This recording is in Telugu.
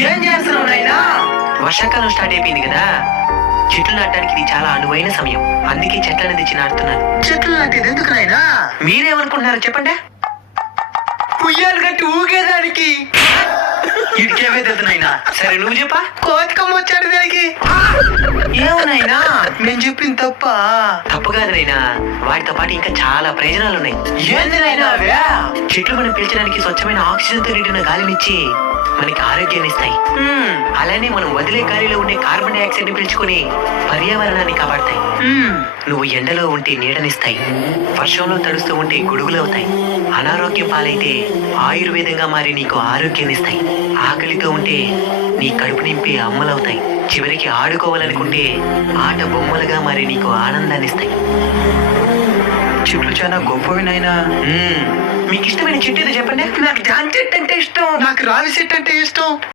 ఏం చేస్తున్నావు నాయనా? వర్షాకాలం స్టార్ట్ అయిపోయింది కదా, చెట్లు నాటడానికి ఇది చాలా అనువైన సమయం. అందుకే చెట్లను తెచ్చి నాటుతున్నాను. చెట్లు నాటేది ఎందుకు నాయనా? మీరేమనుకుంటున్నారు చెప్పండి? ఉయ్యాలు కట్టి ఊగేదానికి. ఇడికేమే తెలుసు నాయనా. సరే నువ్వు చెప్పా. కోతికమ్మ వచ్చాడు దానికి. ఏమన్నాయినా నేను చెప్పింది తప్ప? తప్పు కాదు నాయనా, వాటితో పాటు ఇంకా చాలా ప్రయోజనాలు ఉన్నాయి. ఏంది నాయనా అవే? చెట్లు మనం పీల్చడానికి స్వచ్ఛమైన ఆక్సిజన్ తో నిండిన గాలినిచ్చి మనకి ఆరోగ్యాన్ని ఇస్తాయి. అలానే మనం వదిలే గాలిలో ఉండే కార్బన్ డైఆక్సైడ్ ని పీల్చుకొని పర్యావరణాన్ని కాపాడతాయి. నువ్వు ఎండలో ఉంటే నీడనిస్తాయి, వర్షంలో తడుస్తూ ఉంటే గొడుగులవుతాయి, అనారోగ్యం పాలైతే ఆయుర్వేదంగా మారి నీకు ఆరోగ్యాన్ని ఇస్తాయి, ఆకలితో ఉంటే నీ కడుపు నింపే అమ్మలవుతాయి, చివరికి ఆడుకోవాలనుకుంటే ఆట బొమ్మలుగా మారి నీకు ఆనందాన్ని ఇస్తాయి. చెట్లు చాలా గొప్పవి నాయనా. మీకు ఇష్టమైన చెట్టు ఏదో చెప్పండి. నాకు జాన్ చెట్టు అంటే ఇష్టం. నాకు రావి చెట్టు అంటే ఇష్టం.